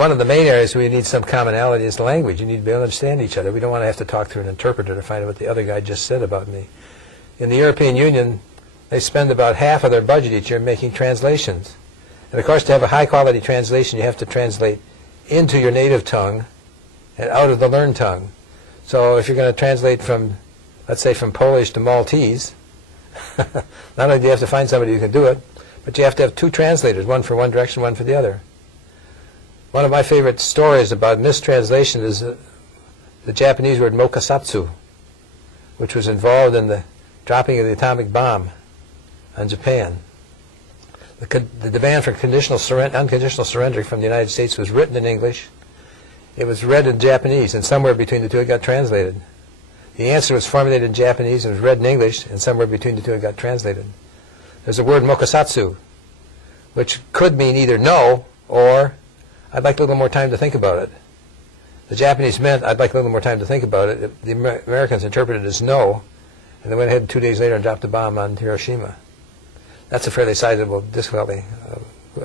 one of the main areas where you need some commonality is the language. You need to be able to understand each other. We don't want to have to talk through an interpreter to find out what the other guy just said about me. In the European Union, they spend about half of their budget each year making translations. And of course, to have a high-quality translation, you have to translate into your native tongue and out of the learned tongue. So if you're going to translate from, let's say, from Polish to Maltese, not only do you have to find somebody who can do it, but you have to have two translators, one for one direction, one for the other. One of my favorite stories about mistranslation is the Japanese word mokasatsu, which was involved in the dropping of the atomic bomb on Japan. The demand for unconditional surrender from the United States was written in English. It was read in Japanese, and somewhere between the two it got translated. The answer was formulated in Japanese and was read in English, and somewhere between the two it got translated. There's a word mokasatsu, which could mean either no or I'd like a little more time to think about it. The Japanese meant I'd like a little more time to think about it. The Americans interpreted it as no, and they went ahead 2 days later and dropped a bomb on Hiroshima. That's a fairly sizable difficulty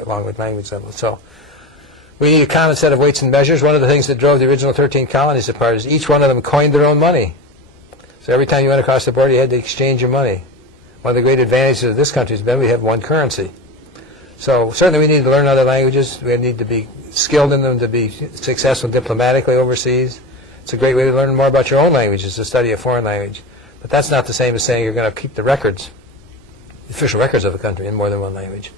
along with language level. So we need a common set of weights and measures. One of the things that drove the original 13 colonies apart is each one of them coined their own money. So every time you went across the border, you had to exchange your money. One of the great advantages of this country has been we have one currency. So certainly we need to learn other languages. We need to be skilled in them to be successful diplomatically overseas. It's a great way to learn more about your own language, is to study a foreign language. But that's not the same as saying you're going to keep the records, the official records of a country in more than one language.